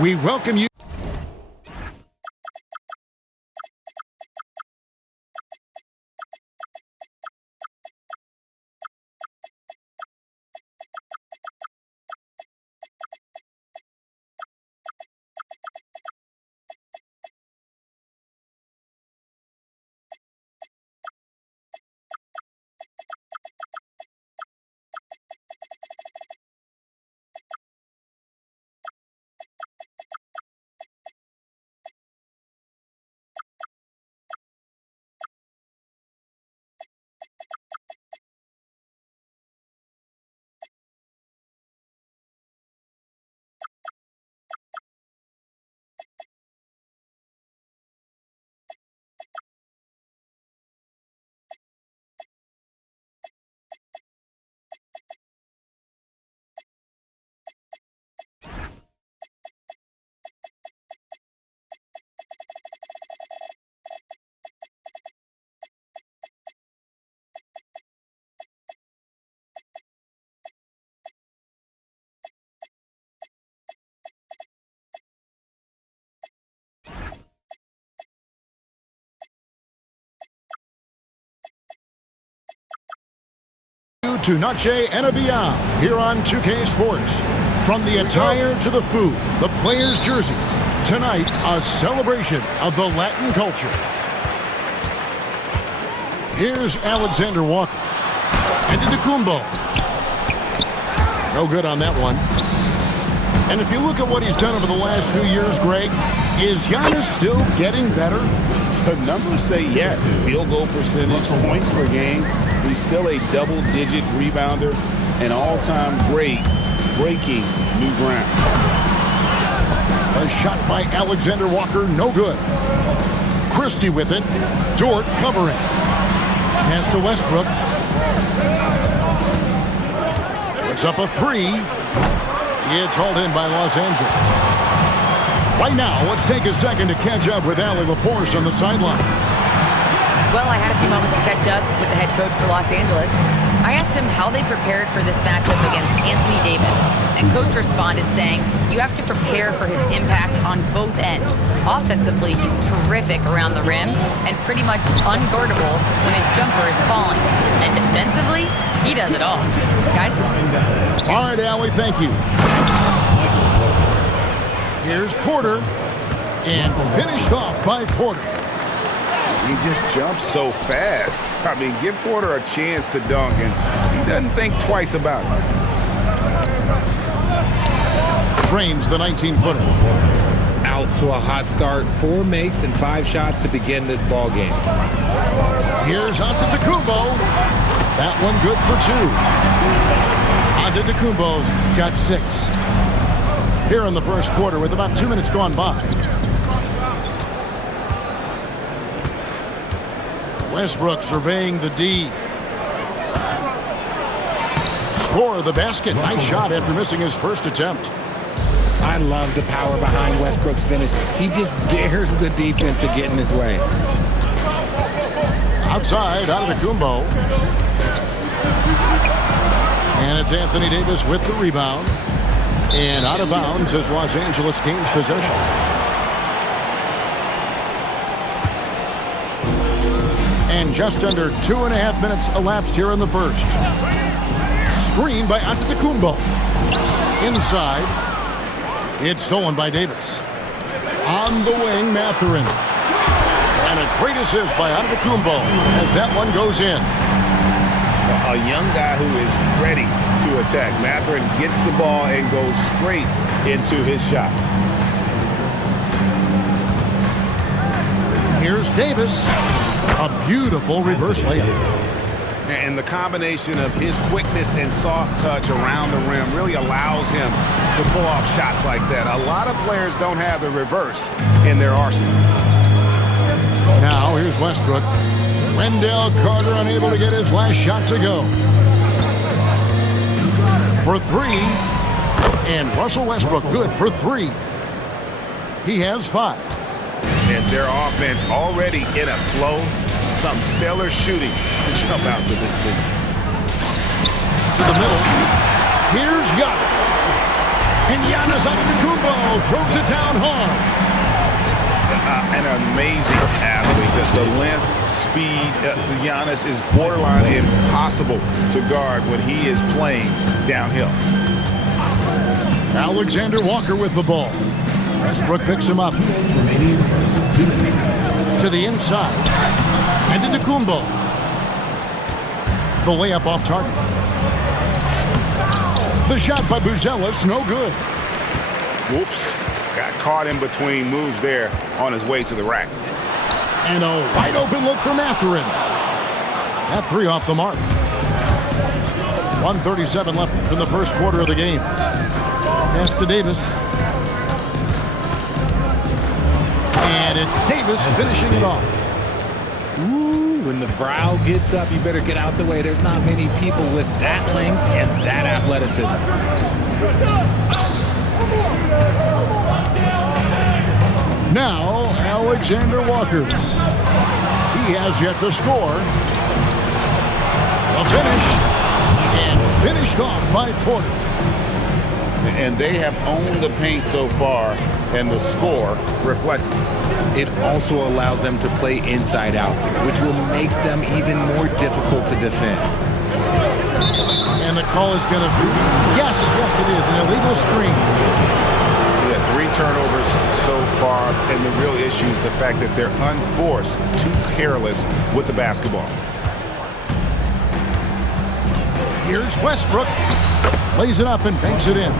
We welcome you. To Noche and beyond here on 2K Sports. From the attire to the food, the players' jerseys. Tonight, a celebration of the Latin culture. Here's Alexander Walker. Antetokounmpo. No good on that one. And if you look at what he's done over the last few years, Greg, is Giannis still getting better? The numbers say yes. Field goal percentage, points per game. He's still a double-digit rebounder, an all-time great, breaking new ground. A shot by Alexander Walker, no good. Christie with it. Dort covering. Pass to Westbrook. Puts up a three. It's hauled in by Los Angeles. Right now, let's take a second to catch up with Allie LaForce on the sideline. Well, I had a few moments to catch up with the head coach for Los Angeles. I asked him how they prepared for this matchup against Anthony Davis, and coach responded saying, you have to prepare for his impact on both ends. Offensively, he's terrific around the rim and pretty much unguardable when his jumper is falling. And defensively, he does it all. Guys? All right, Allie, thank you. Here's Porter, and finished off by Porter. He just jumps so fast. I mean, give Porter a chance to dunk, and he doesn't think twice about it. Drains the 19-footer. Out to a hot start. 4 makes and 5 shots to begin this ball game. Here's Antetokounmpo. That one good for 2. Antetokounmpo's got 6. Here in the first quarter with about 2 minutes gone by. Westbrook surveying the D. Score the basket. Nice shot after missing his first attempt. I love the power behind Westbrook's finish. He just dares the defense to get in his way. Outside, Antetokounmpo. And it's Anthony Davis with the rebound. And out of bounds as Los Angeles gains possession. And just under 2.5 minutes elapsed here in the first. Screen by Antetokounmpo. Inside. It's stolen by Davis. On the wing, Mathurin. And a great assist by Antetokounmpo as that one goes in. A young guy who is ready to attack. Mathurin gets the ball and goes straight into his shot. Here's Davis. A beautiful reverse layup. And the combination of his quickness and soft touch around the rim really allows him to pull off shots like that. A lot of players don't have the reverse in their arsenal. Now here's Westbrook. Wendell Carter unable to get his last shot to go. For 3. And Russell Westbrook good for 3. He has 5. And their offense already in a flow. Some stellar shooting to jump out to this lead. To the middle. Here's Giannis. And Giannis Antetokounmpo throws it down hard. An amazing athlete. The length, speed, Giannis is borderline impossible to guard when he is playing downhill. Alexander Walker with the ball. Westbrook picks him up. To the inside. And to Antetokounmpo. The layup off target. The shot by Buzelis, no good. Whoops. Got caught in between moves there on his way to the rack. And a wide open look for Mathurin. That three off the mark. 1:37 left in the first quarter of the game. Pass to Davis. And it's Davis finishing it off. Ooh, when the brow gets up, you better get out the way. There's not many people with that length and that athleticism. Now, Alexander Walker. He has yet to score. A finish. And finished off by Porter. And they have owned the paint so far, and the score reflects it. It also allows them to play inside out, which will make them even more difficult to defend. And the call is going to be, yes, it is, an illegal screen. 3 turnovers so far, and the real issue is the fact that they're unforced, too careless with the basketball. Here's Westbrook. Lays it up and banks it in.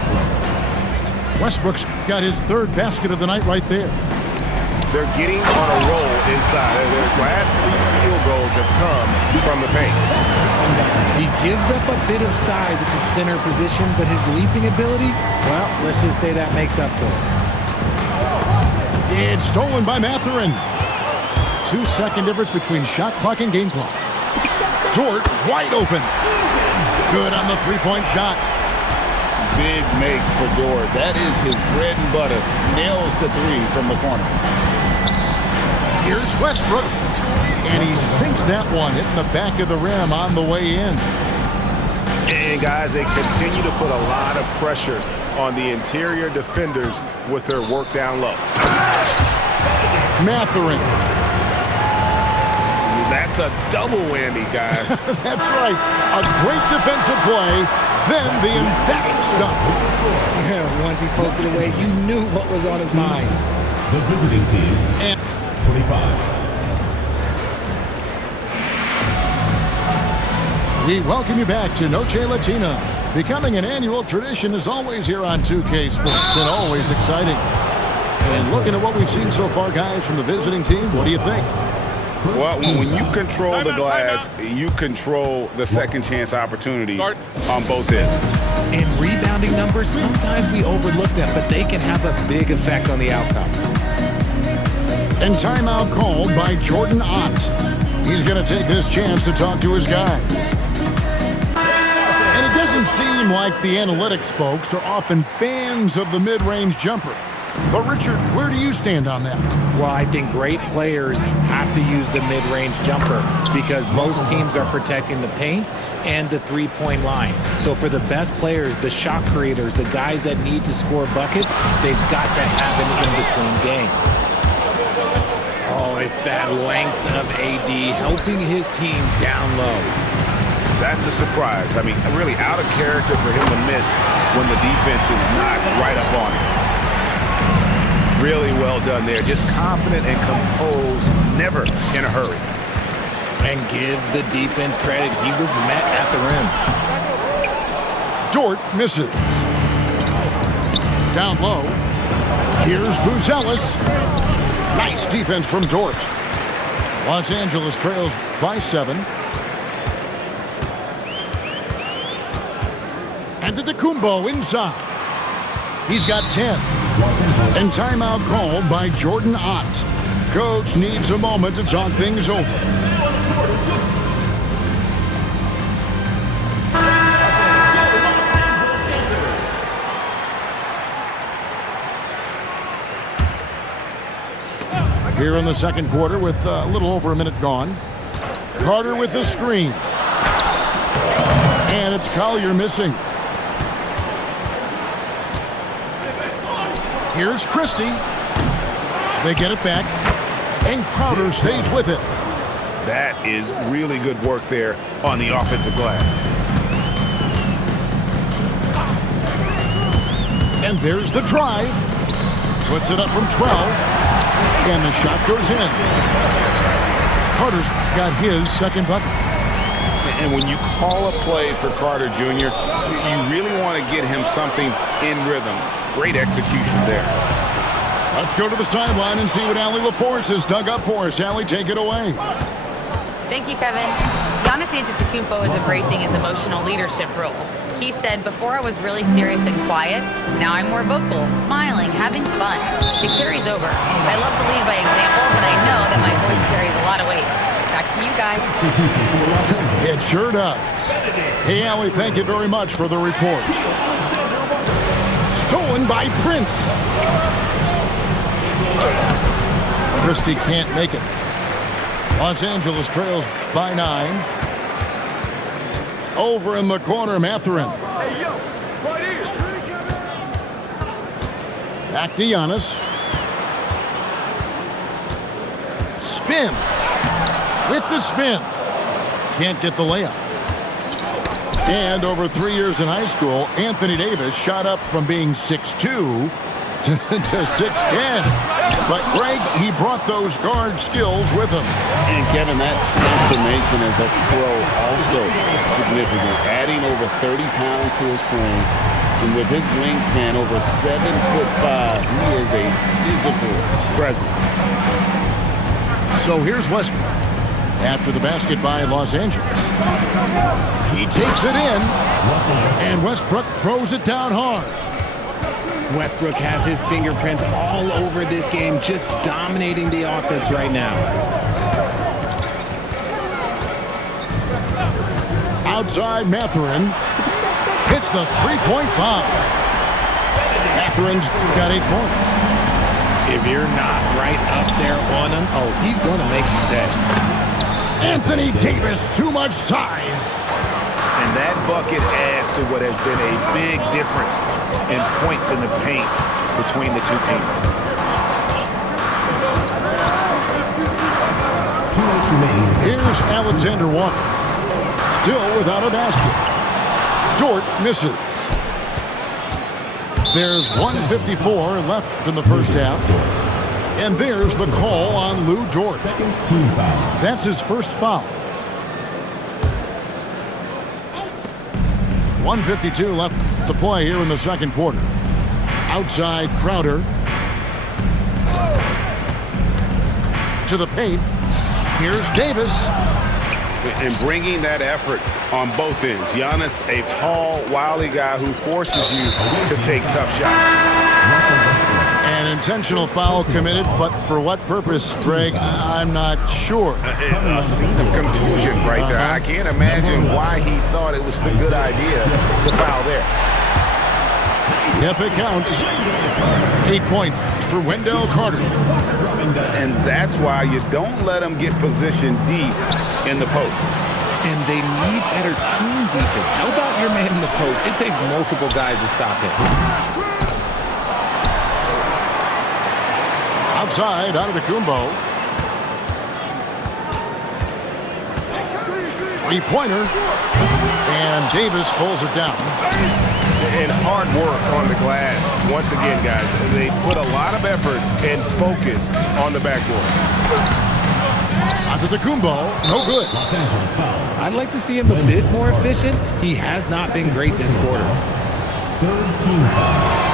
Westbrook's got his third basket of the night right there. They're getting on a roll inside. Their last 3 field goals have come from the paint. He gives up a bit of size at the center position, but his leaping ability, well, let's just say that makes up for it. It's stolen by Mathurin. 2-second difference between shot clock and game clock. Dort wide open. Good on the three-point shot. Big make for Dort. That is his bread and butter. Nails the 3 from the corner. Here's Westbrook. And he sinks that one, hitting the back of the rim on the way in. And guys, they continue to put a lot of pressure on the interior defenders with their work down low. Mathurin. That's a double whammy, guys. That's right. A great defensive play, then the emphatic stop. Yeah, once he poked it away, you knew what was on his mind. The visiting team, And 25. we welcome you back to Noche Latina. Becoming an annual tradition is always here on 2K Sports and always exciting. And looking at what we've seen so far, guys, from the visiting team, what do you think? Well, when you control the glass, you control the second chance opportunities on both ends. In rebounding numbers, sometimes we overlook them, but they can have a big effect on the outcome. And timeout called by Jordan Ott. He's going to take this chance to talk to his guys. And it doesn't seem like the analytics folks are often fans of the mid-range jumper. But, Richard, where do you stand on that? Well, I think great players have to use the mid-range jumper because most teams are protecting the paint and the three-point line. So for the best players, the shot creators, the guys that need to score buckets, they've got to have an in-between game. Oh, it's that length of AD helping his team down low. That's a surprise. I mean, really out of character for him to miss when the defense is not right up on him. Really well done there. Just confident and composed, never in a hurry. And give the defense credit. He was met at the rim. Dort misses. Down low. Here's Buzelis. Nice defense from Dort. Los Angeles trails by 7. And Antetokounmpo inside. He's got 10. And timeout called by Jordan Ott. Coach needs a moment to talk things over. Here in the second quarter with a little over a minute gone. Carter with the screen. And it's Collier missing. Here's Christie. They get it back, and Crowder stays with it. That is really good work there on the offensive glass. And there's the drive. Puts it up from 12, and the shot goes in. Carter's got his second bucket. And when you call a play for Carter Jr., you really want to get him something in rhythm. Great execution there. Let's go to the sideline and see what Allie LaForce has dug up for us. Allie, take it away. Thank you, Kevin. Giannis Antetokounmpo is embracing his emotional leadership role. He said, before I was really serious and quiet, now I'm more vocal, smiling, having fun. It carries over. I love to lead by example, but I know that my voice carries a lot of weight. Back to you guys. It sure does. Hey, Allie, thank you very much for the report. Stolen by Prince. Christie can't make it. Los Angeles trails by 9. Over in the corner, Mathurin. Back to Giannis. Spins. With the spin. Can't get the layup. And over 3 years in high school, Anthony Davis shot up from being 6'2" to 6'10". But Greg, he brought those guard skills with him. And Kevin, that transformation as a pro also significant. Adding over 30 pounds to his frame. And with his wingspan over 7'5", he is a physical presence. So here's Westbrook. After the basket by Los Angeles. He takes it in, and Westbrook throws it down hard. Westbrook has his fingerprints all over this game, just dominating the offense right now. Outside, Mathurin hits the three-point bomb. Mathurin's got 8 points. If you're not right up there on him, oh, he's going to make you pay. Anthony Davis, too much size. And that bucket adds to what has been a big difference in points in the paint between the two teams. 2 minutes remaining. Here's Alexander Walker. Still without a basket. Dort misses. There's 1:54 left in the first half. And there's the call on Lou Dort. That's his first foul. 1:52 left to play here in the second quarter. Outside, Crowder. To the paint. Here's Davis. And bringing that effort on both ends. Giannis, a tall, wily guy who forces you to take tough shots. An intentional foul committed, but for what purpose, Greg? I'm not sure. A scene of confusion right there. I can't imagine why he thought it was a good idea to foul there. Yep, it counts. 8 points for Wendell Carter. And that's why you don't let him get positioned deep in the post. And they need better team defense. How about your man in the post? It takes multiple guys to stop him. Outside, Antetokounmpo. Three-pointer. And Davis pulls it down. And hard work on the glass. Once again, guys, they put a lot of effort and focus on the backboard. Antetokounmpo, no good. Los Angeles foul. I'd like to see him a bit more efficient. He has not been great this quarter. Third team foul.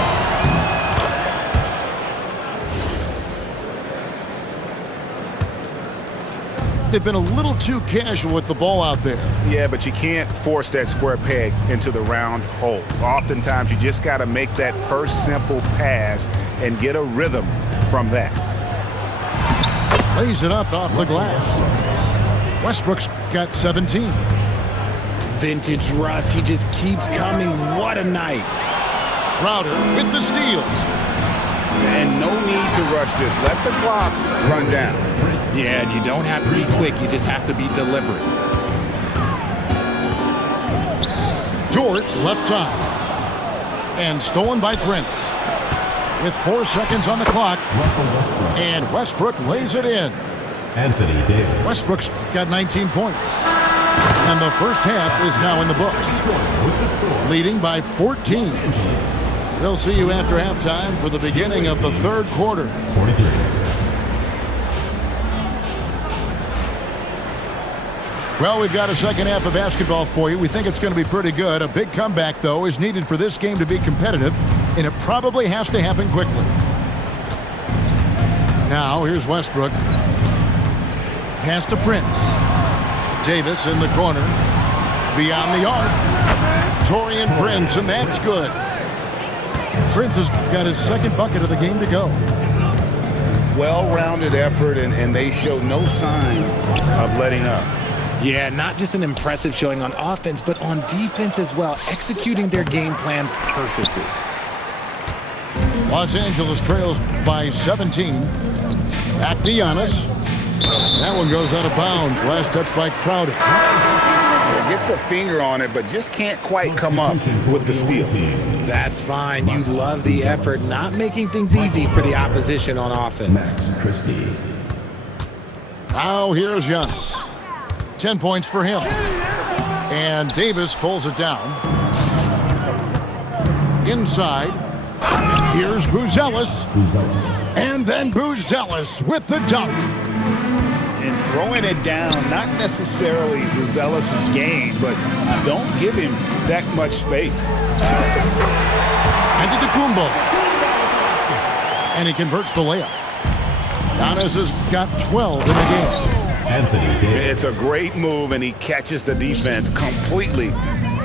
They've been a little too casual with the ball out there. Yeah, but you can't force that square peg into the round hole. Oftentimes, you just got to make that first simple pass and get a rhythm from that. Lays it up off the glass. Westbrook's got 17. Vintage Russ, he just keeps coming. What a night. Crowder with the steal. And no need to rush this. Let the clock run down. Yeah, and you don't have to be quick. You just have to be deliberate. Dort left side. And stolen by Prince. with 4 seconds on the clock. Russell Westbrook. And Westbrook lays it in. Anthony Davis. Westbrook's got 19 points. And the first half is now in the books. With the score. Leading by 14. We'll see you after halftime for the beginning of the third quarter. 43. Well, we've got a second half of basketball for you. We think it's going to be pretty good. A big comeback, though, is needed for this game to be competitive, and it probably has to happen quickly. Now, here's Westbrook. Pass to Prince. Davis in the corner. Beyond the arc. Taurean Prince, and that's good. Prince has got his second bucket of the game to go. Well-rounded effort, and they show no signs of letting up. Yeah, not just an impressive showing on offense, but on defense as well, executing their game plan perfectly. Los Angeles trails by 17. Back to Giannis. That one goes out of bounds. Last touch by Crowder. Gets a finger on it, but just can't quite come up with the steal. That's fine. You love the effort, not making things easy for the opposition on offense. Max Christie. Now here's Giannis. 10 points for him. And Davis pulls it down. Inside. Here's Buzelis. And then Buzelis with the dunk. And throwing it down, not necessarily Buzelis' game, but don't give him that much space. Antetokounmpo. And he converts the layup. Giannis has got 12 in the game. Anthony Davis. It's a great move, and he catches the defense completely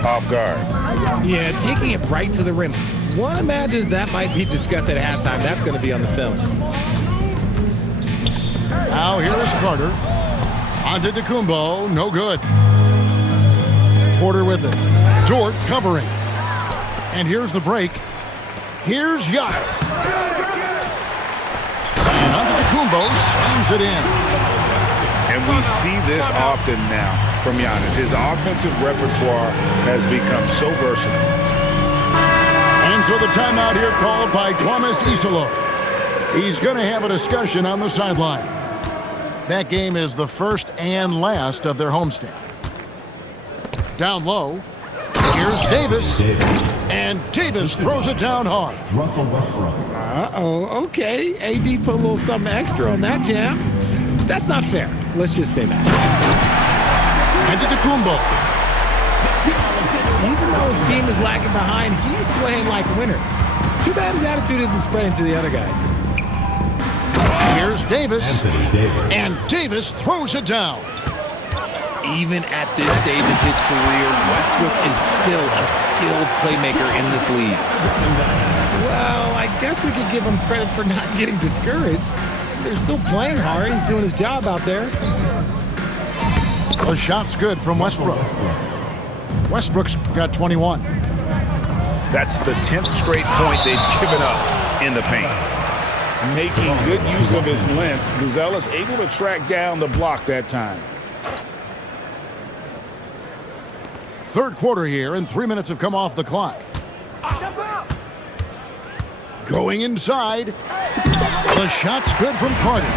off guard. Yeah, taking it right to the rim. One imagines that might be discussed at halftime. That's going to be on the film. Now here's Carter. Antetokounmpo, no good. Porter with it. Dort covering. And here's the break. Here's Giannis. And Antetokounmpo slams it in. And we see this often now from Giannis. His offensive repertoire has become so versatile. And so the timeout here called by Thomas Isolo. He's going to have a discussion on the sideline. That game is the first and last of their homestand. Down low. Here's Davis. And Davis throws it down hard. Russell Westbrook. Uh-oh, okay. AD put a little something extra on that jam. That's not fair. Let's just say that. Antetokounmpo. Even though his team is lagging behind, he's playing like a winner. Too bad his attitude isn't spreading to the other guys. Here's Davis. Anthony Davis. And Davis throws it down. Even at this stage of his career, Westbrook is still a skilled playmaker in this league. Well, I guess we could give him credit for not getting discouraged. They're still playing hard. He's doing his job out there. The shot's good from Westbrook. Westbrook's got 21. That's the 10th straight point they've given up in the paint. Making good use of his length, Buzelis able to track down the block that time. Third quarter here, and 3 minutes have come off the clock. Going inside. The shot's good from Carter.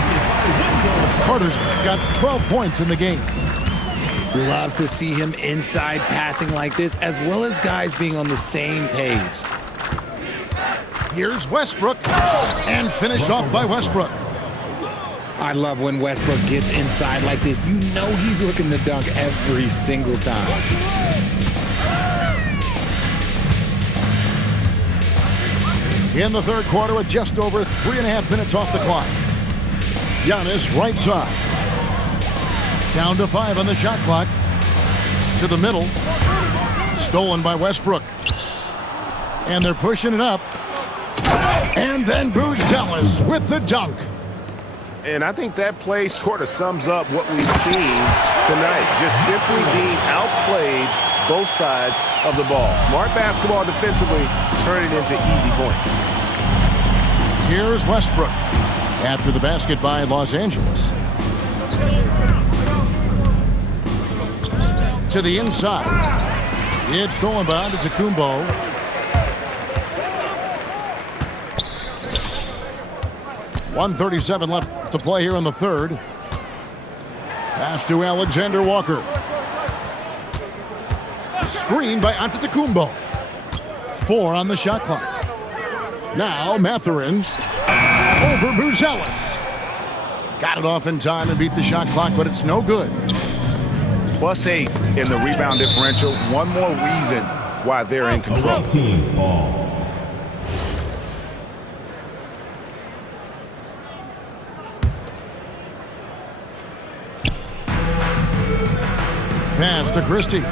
Carter's got 12 points in the game. Love to see him inside passing like this, as well as guys being on the same page. Here's Westbrook, and finished off by Westbrook. I love when Westbrook gets inside like this. You know he's looking to dunk every single time. In the third quarter with just over 3.5 minutes off the clock. Giannis right side. Down to 5 on the shot clock. To the middle. Stolen by Westbrook. And they're pushing it up. And then Buzelis with the dunk. And I think that play sort of sums up what we've seen tonight. Just simply being outplayed both sides of the ball. Smart basketball defensively, turning into easy points. Here's Westbrook after the basket by Los Angeles. To the inside. It's stolen by Antetokounmpo. 1:37 left to play here in the third. Pass to Alexander Walker. Screen by Antetokounmpo. 4 on the shot clock. Now Mathurin over Buzelis. Got it off in time and beat the shot clock, but it's no good. +8 in the rebound differential. One more reason why they're in control. Team's ball. Pass to Christie.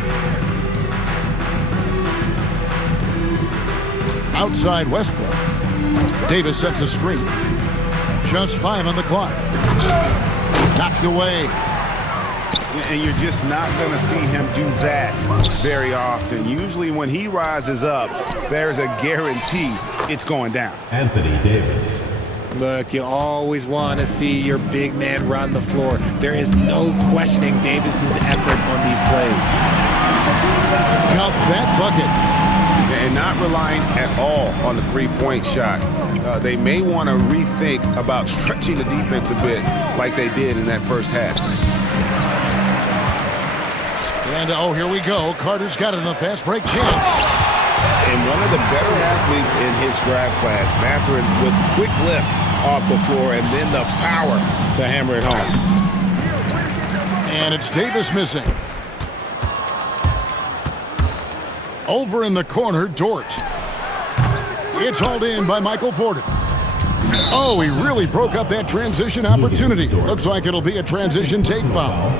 Outside Westbrook. Davis sets a screen. Just 5 on the clock. Knocked away. And you're just not going to see him do that very often. Usually when he rises up, there's a guarantee it's going down. Anthony Davis. Look, you always want to see your big man run the floor. There is no questioning Davis's effort on these plays. Got that bucket. And not relying at all on the three-point shot. They may want to rethink about stretching the defense a bit like they did in that first half. And here we go. Carter's got it in the fast break chance. And one of the better athletes in his draft class, Mathurin, with quick lift off the floor and then the power to hammer it home. And it's Davis missing. Over in the corner, Dort. It's hauled in by Michael Porter. Oh, he really broke up that transition opportunity. Looks like it'll be a transition take foul.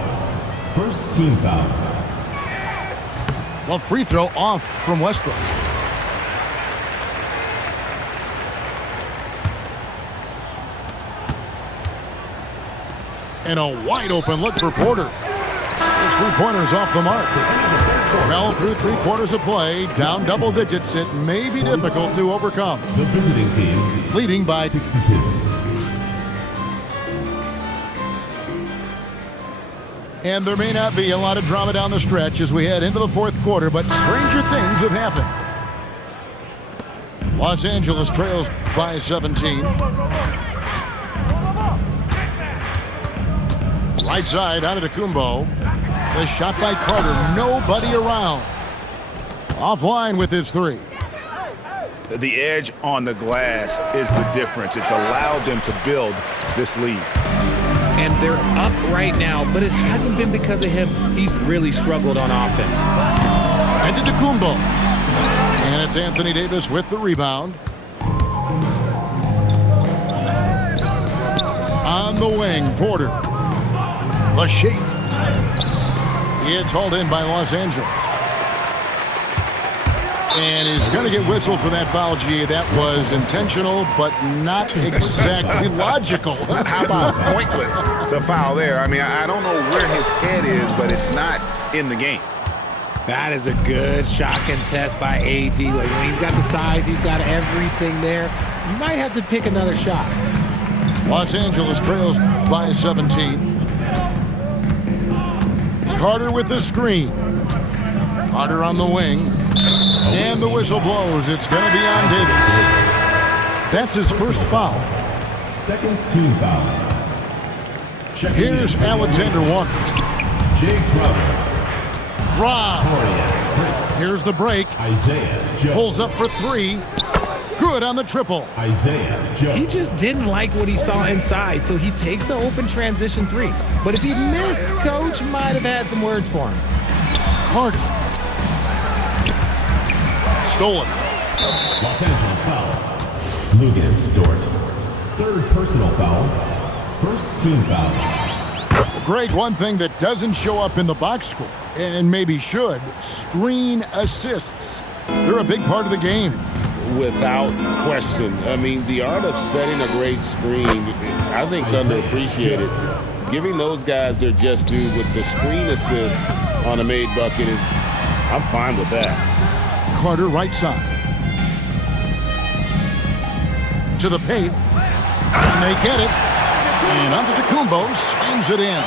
First team foul. Well, free throw off from Westbrook. And a wide open look for Porter. His three-pointer's off the mark. Well, through 3/4 of play, down double digits, it may be difficult to overcome. The visiting team Leading by 62. And there may not be a lot of drama down the stretch as we head into the fourth quarter, but stranger things have happened. Los Angeles trails by 17. Right side, Antetokounmpo. The shot by Carter, nobody around. Offline with his 3. The edge on the glass is the difference. It's allowed them to build this lead. And they're up right now, but it hasn't been because of him. He's really struggled on offense. Antetokounmpo. And it's Anthony Davis with the rebound. On the wing, Porter. The shake. It's hauled in by Los Angeles. And he's going to get whistled for that foul, G. That was intentional, but not exactly logical. How about pointless to foul there? I mean, I don't know where his head is, but it's not in the game. That is a good shot contest by AD. Like when he's got the size, he's got everything there. You might have to pick another shot. Los Angeles trails by 17. Carter with the screen. Carter on the wing. And the whistle blows. It's going to be on Davis. That's his first foul. Second team foul. Checking Here's in for Alexander Walker. Jay Crowder. Rob. Torian Prince. Here's the break. Isaiah Joe. Pulls up for 3. Good on the triple. Isaiah Joe. He just didn't like what he saw inside, so he takes the open transition 3. But if he missed, Coach might have had some words for him. Carter. Stolen. Los Angeles foul. Lugens Dort. Third personal foul. First team foul. Greg, one thing that doesn't show up in the box score, and maybe should, screen assists. They're a big part of the game. Without question. I mean, the art of setting a great screen, I think, is underappreciated. Giving those guys their just due with the screen assist on a made bucket is, I'm fine with that. Carter right side. To the paint. And they get it. And Antetokounmpo slams it in.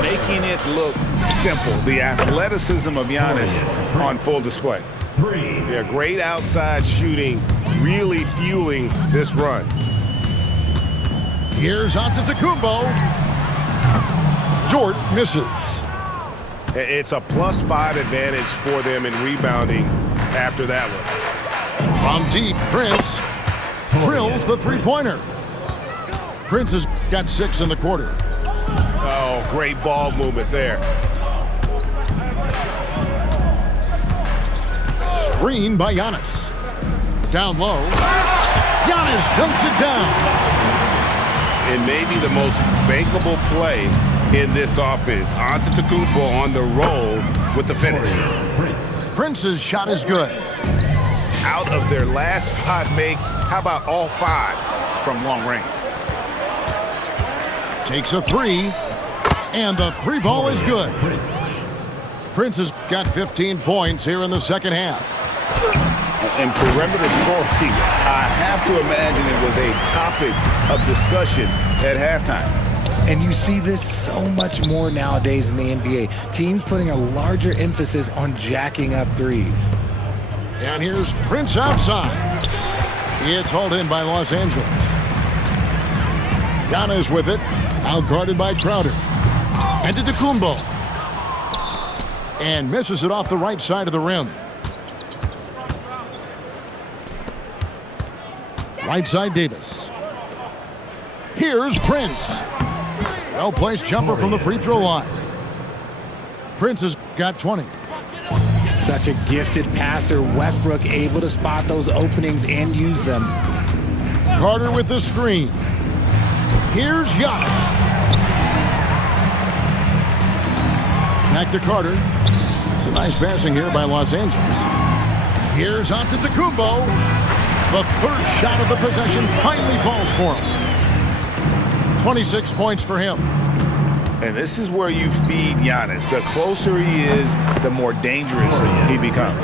Making it look simple. The athleticism of Giannis on full display. 3. Yeah, great outside shooting, really fueling this run. Here's Antetokounmpo. Dort misses. It's a +5 advantage for them in rebounding after that one. From deep, Prince drills the three-pointer. Prince has got 6 in the quarter. Oh, great ball movement there. Screen by Giannis. Down low. Giannis dunks it down. It may be the most bankable play in this offense. Antetokounmpo on the roll with the finish. Prince's shot is good. Out of their last 5 makes, how about all 5 from long range? Takes a 3, and the 3 ball is good. Prince has got 15 points here in the second half. And perimeter scoring, I have to imagine it was a topic of discussion at halftime. And you see this so much more nowadays in the NBA. Teams putting a larger emphasis on jacking up threes. And here's Prince outside. It's hauled in by Los Angeles. Giannis with it, out guarded by Crowder. Antetokounmpo. And misses it off the right side of the rim. Right side Davis. Here's Prince. Well-placed jumper from the free throw line. Prince has got 20. Such a gifted passer. Westbrook able to spot those openings and use them. Carter with the screen. Here's Giannis. Back to Carter. Some nice passing here by Los Angeles. Here's Antetokounmpo. The third shot of the possession finally falls for him. 26 points for him. And this is where you feed Giannis. The closer he is, the more dangerous he becomes.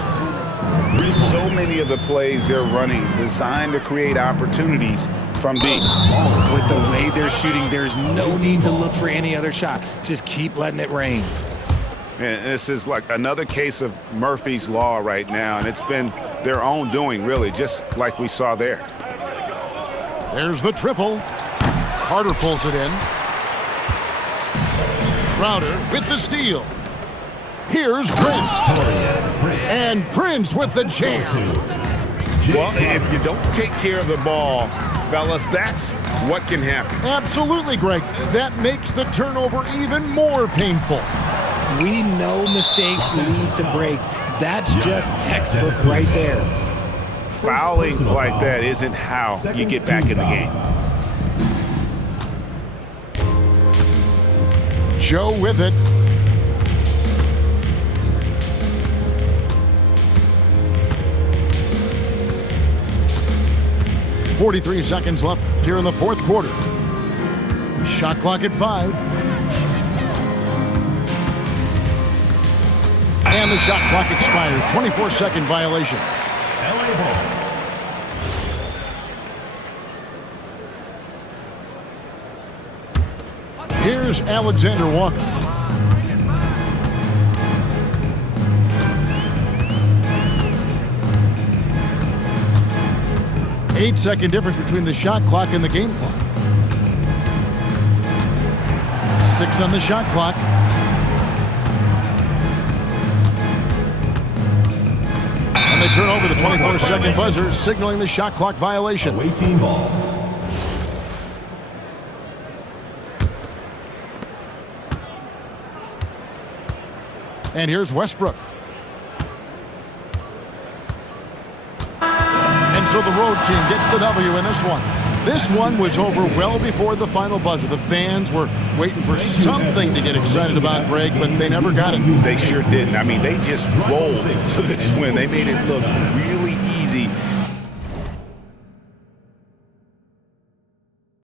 There's so many of the plays they're running designed to create opportunities from deep. With the way they're shooting, there's no need to look for any other shot. Just keep letting it rain. And this is like another case of Murphy's Law right now, and it's been their own doing, really, just like we saw there. There's the triple. Carter pulls it in. Crowder with the steal. Here's Prince. And Prince with the jam. Well, if you don't take care of the ball, fellas, that's what can happen. Absolutely, Greg. That makes the turnover even more painful. We know mistakes lead to breaks. That's just textbook right there. Fouling like that isn't how you get back in the game. Joe with it. .43 seconds left here in the fourth quarter. Shot clock at 5. And the shot clock expires. 24-second violation. Here's Alexander Walker. Eight-second difference between the shot clock and the game clock. 6 on the shot clock. And they turn over the 24-second buzzer, signaling the shot clock violation. Away team ball. And here's Westbrook. And so the road team gets the W in this one. This one was over well before the final buzzer. The fans were waiting for something to get excited about, Greg, but they never got it. They sure didn't. I mean, they just rolled to this win. They made it look really easy